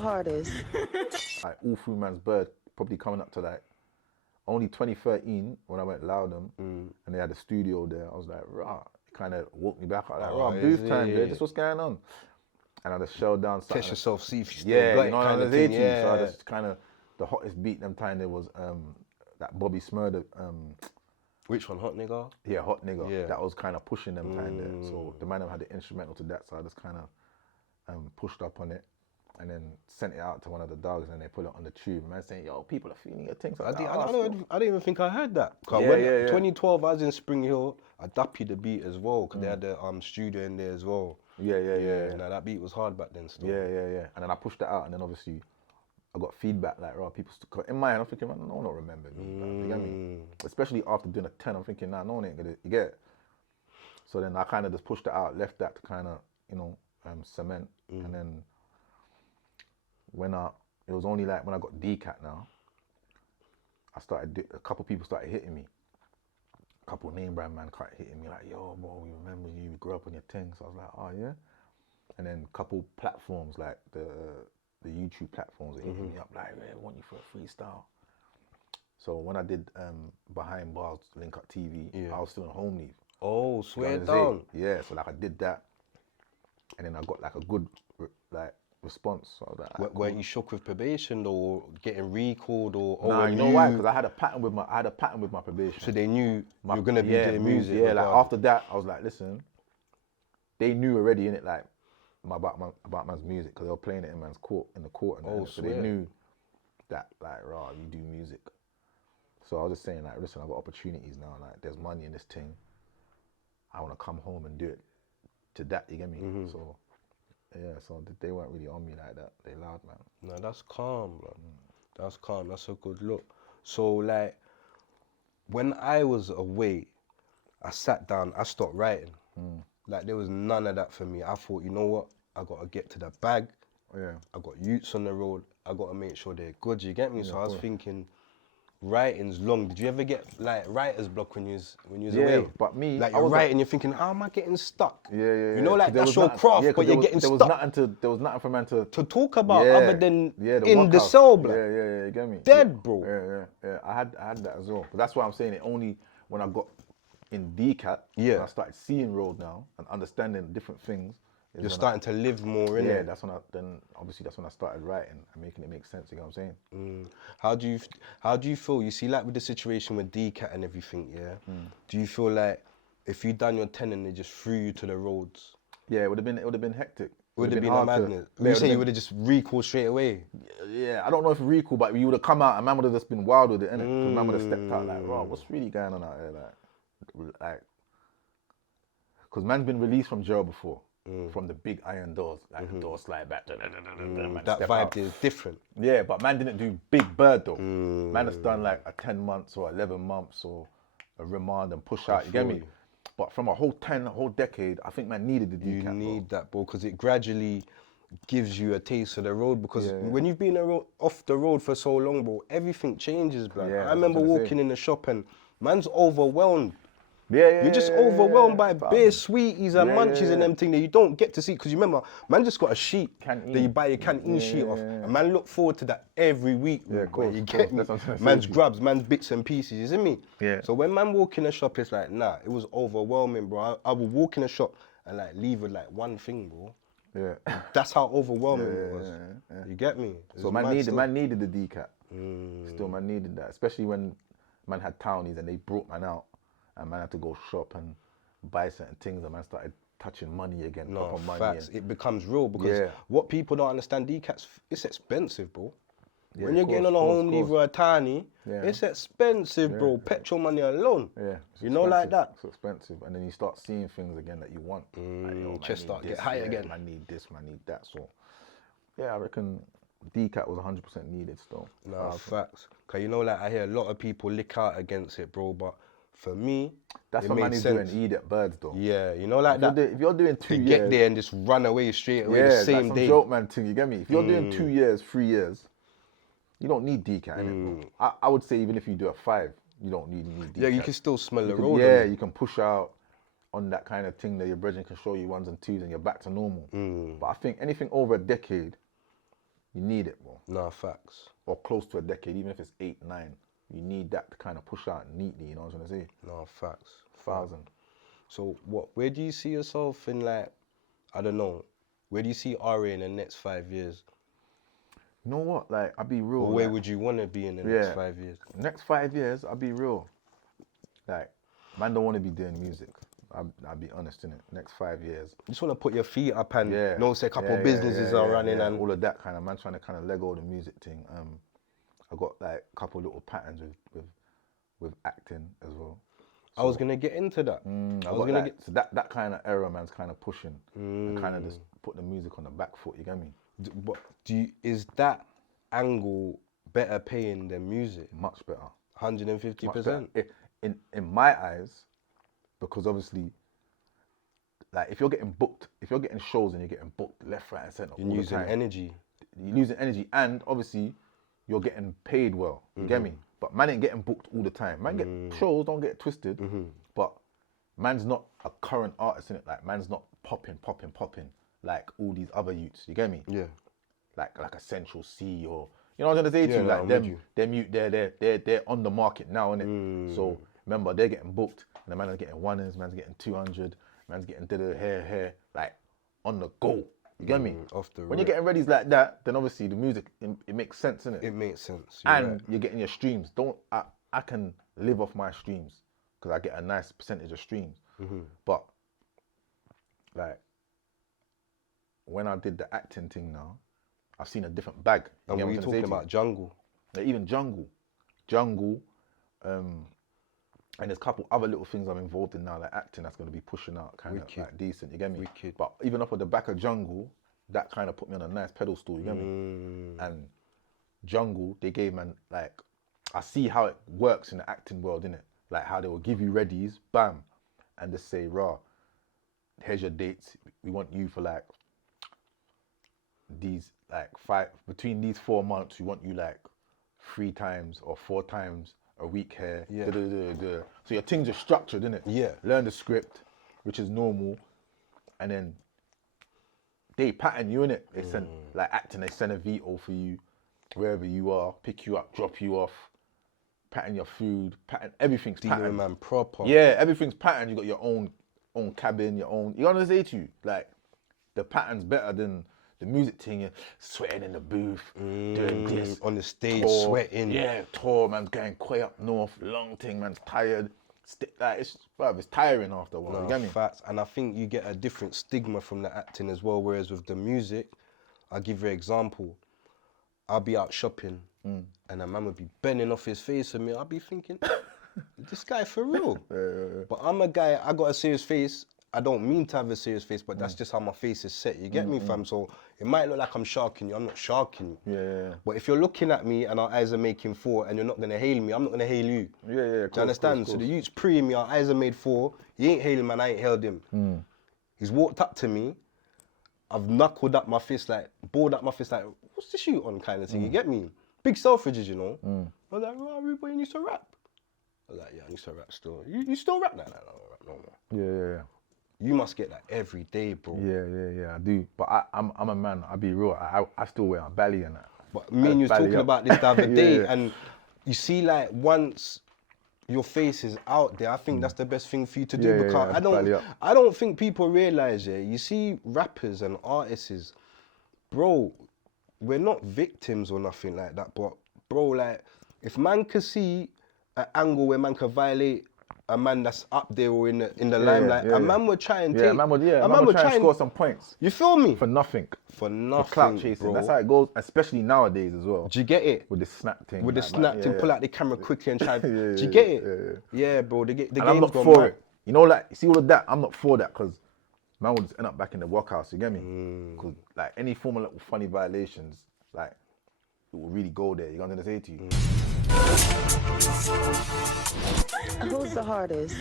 hardest. Like all through man's bird, probably coming up to like only 2013 when I went Loudon and they had a studio there. I was like, rah, it kind of woke me back. I was like, rah, booth time, yeah, this what's going on. And I just shelled down something. Test yourself, see if you still yeah, got you know it what kind I of was thing. 18. Yeah. So I just kind of, the hottest beat them time there was that Bobby Smurder. Which one, Hot Nigga? Yeah, Hot Nigga. Yeah. That was kind of pushing them time there. So the man had the instrumental to that, so I just kind of pushed up on it and then sent it out to one of the dogs and they put it on the tube. Man saying, yo, people are feeling your thing. So I didn't even think I heard that. Yeah, when, yeah. 2012, I was in Spring Hill. I dapped the beat as well because they had the studio in there as well. Yeah. Now that beat was hard back then still. Yeah. And then I pushed it out and then obviously I got feedback like, right, people, in my head, I'm thinking, man, no one will remember me. You get me? Especially after doing a 10, I'm thinking, nah, no one ain't gonna, you get it? So then I kind of just pushed it out, left that to kind of, you know, cement. And then it was only like when I got DCAT now, a couple people started hitting me. A couple name brand man started hitting me like, yo, bro, we remember you, we grew up on your thing. So I was like, oh yeah? And then a couple platforms like the YouTube platforms are hitting me up like, yeah, I want you for a freestyle. So when I did Behind Bars, Link Up TV, I was still on home leave. Oh, swear down. Yeah, so like I did that. And then I got like a good like response. So I was like, Were you shook with probation or getting recalled or? Nah, you know why? Because I had a pattern with my probation. So they knew you were gonna be doing music. Yeah, like after that, I was like, listen, they knew already in it like about man's music because they were playing it in man's court in the court, and so they knew that like, rah, you do music. So I was just saying like, listen, I've got opportunities now. Like, there's money in this thing. I want to come home and do it. To that, you get me? So. Yeah, so they weren't really on me like that. They loud, man. No, that's calm, bro. That's calm. That's a good look. So, like, when I was away, I sat down, I stopped writing. Like, there was none of that for me. I thought, you know what? I got to get to the bag. Yeah. I got youths on the road. I got to make sure they're good, you get me? So I was thinking, writing's long. Did you ever get like writer's block when you was away? But me, like you're writing, you're thinking, how am I getting stuck? Yeah. You know, like that's your craft, but you're getting stuck. There was nothing for man to talk about other than the in the cell, block. Yeah, you get me? Dead, bro. Yeah. I had that as well. But that's why I'm saying it only when I got in DCAT, when I started seeing road now and understanding different things. You're starting to live more in it. Yeah, that's when I started writing and making it make sense. You know what I'm saying? How do you feel? You see, like with the situation with DCAT and everything, do you feel like if you done your 10 and they just threw you to the roads? Yeah, it would have been hectic. Would have been a madness. You say you would have just recalled straight away? Yeah, I don't know if recall, but you would have come out and man would have just been wild with it, innit? Because man would have stepped out like, wow, what's really going on out here? Like, because man's been released from jail before. From the big iron doors, like the door slide back. That vibe is different. Yeah, but man didn't do big bird though. Man has done like a 10 months or 11 months or a remand and push out, you get me? But from a whole decade, I think man needed the DCAT. You need that, bro, because it gradually gives you a taste of the road. Because when you've been off the road for so long, bro, everything changes, bro. I remember walking in the shop and man's overwhelmed. You're just overwhelmed by bare sweeties and munchies and them things that you don't get to see. Because you remember, man just got a sheet that you buy your canteen sheet off. And man look forward to that every week. Yeah, of course. You get me? Man's grubs, man's bits and pieces, you see me? Yeah. So when man walk in the shop, it's like, nah, it was overwhelming, bro. I would walk in the shop and like leave with like one thing, bro. Yeah. That's how overwhelming it was. You get me? So man needed the DCAT. Still, man needed that. Especially when man had townies and they brought man out. And man had to go shop and buy certain things, and man started touching money again. No, money facts. It becomes real because what people don't understand, DCAT's, it's expensive, bro. Yeah, when you're getting on a home leave or a tiny, it's expensive, bro. Petrol money alone. Yeah. You know, like that. It's expensive. And then you start seeing things again that you want. Like, yo, chest start get high again. I need this, I need that. So, yeah, I reckon DCAT was 100% needed still. No, facts. Because you know, like I hear a lot of people lick out against it, bro, but for me, that's what man is doing. Eat at birds, though. Yeah, you know, like that. If you're doing 2 years, get there and just run away straight away the same like day. Joke man thing. You get me? If you're doing 2 years, 3 years, you don't need DCAT. Innit, bro? I would say even if you do a 5, you don't need DCAT. Yeah, you can still smell the road. Yeah, you can push out on that kind of thing that your brethren can show you 1s and 2s and you're back to normal. But I think anything over a decade, You need it, bro. Nah, facts. Or close to a decade, even if it's 8, 9. You need that to kind of push out neatly, you know what I'm trying to say? Nah, facts. 1,000. So where do you see yourself in, like, I don't know, where do you see RA in the next 5 years? You know what? Like, I'll be real. Or where would you want to be in the next 5 years? Next 5 years, I'll be real. Like, man don't want to be doing music. I'll be honest, innit? Next 5 years. You just want to put your feet up and know, say, a couple of businesses are running and all of that kind of, man trying to kind of Lego the music thing. I got like a couple little patterns with acting as well. So, I was gonna get into that. So that kind of era, man's kind of pushing and kind of just put the music on the back foot. You get me? But is that angle better paying than music? Much better. 150%. In my eyes, because obviously, like if you're getting booked, if you're getting shows and you're getting booked left, right, and centre, you're using energy. You're using energy, and obviously, you're getting paid well. You get me? But man ain't getting booked all the time. Man get shows, don't get it twisted. But man's not a current artist in it. Like man's not popping like all these other youths. You get me? Yeah. Like a Central C or you know what I'm gonna say to you? Like they're on the market now, innit? So remember they're getting booked and the man is getting ones, man's getting 200, man's getting hair, like on the go. You get me? Off the when you're getting readies like that, then obviously the music it makes sense, innit? It makes sense. You're getting your streams. I can live off my streams because I get a nice percentage of streams. But like when I did the acting thing now, I've seen a different bag. And what are you talking about? Jungle? Like even Jungle, and there's a couple other little things I'm involved in now, like acting that's going to be pushing out kind of like decent, you get me? Wicked. But even up at the back of Jungle, that kind of put me on a nice pedestal, you get me? And Jungle, they gave man, like, I see how it works in the acting world, innit? Like how they will give you readies, bam, and just say, rah, here's your dates. We want you for like these, like between these 4 months, we want you like 3 times or 4 times a week here. So your things are structured, innit? Yeah. Learn the script, which is normal, and then they pattern you, innit? They send like acting, they send a veto for you wherever you are, pick you up, drop you off, pattern your food, pattern everything's patterned. Man proper. Yeah, everything's patterned. You got your own cabin, your own. You know what I'm saying to you? Like the pattern's better than the music thing. You're sweating in the booth, doing this on the stage, tour, sweating. Yeah, tour, man's going quay up north, long thing, man's tired. Like it's tiring after a while. No, you get me? Facts. And I think you get a different stigma from the acting as well. Whereas with the music, I'll give you an example. I'll be out shopping and a man would be bending off his face at me. I'll be thinking, this guy for real. But I'm a guy, I got a serious face. I don't mean to have a serious face, but that's just how my face is set. You get me, fam? So it might look like I'm sharking you. I'm not sharking you. Yeah. But if you're looking at me and our eyes are making 4 and you're not going to hail me, I'm not going to hail you. Yeah. Do you understand? So the youth's pre me, our eyes are made 4. He ain't hailing, man. I ain't hailed him. He's walked up to me. I've knuckled up my fist, like, balled up my fist, like, what's the shoot on kind of thing? You get me? Big Selfridges, you know? I was like, oh, Rubo, you used to rap. I was like, yeah, I used to rap still. You still rap? No. Yeah. You must get that every day, bro. Yeah, I do. But I'm a man, I'll be real. I still wear a belly and that. But me and you was talking about this the other day, and you see, like, once your face is out there, I think that's the best thing for you to do, because I don't think people realize, you see rappers and artists, bro, we're not victims or nothing like that, but bro, like, if man could see an angle where man could violate a man that's up there or in the limelight, a man would try and take... a man would try and score some points. You feel me? For nothing. For nothing, for clout chasing. bro. That's how it goes, especially nowadays as well. Do you get it? With the snap thing. With the snap thing, pull out the camera quickly and try... Do you get it? Yeah, bro, the game's I'm not gone for mad. it. You know, like, see all of that? I'm not for that, because man would just end up back in the workhouse, you get me? Because, like, any form of little funny violations, like, it will really go there. You know what I'm going to say to you? Who's the hardest?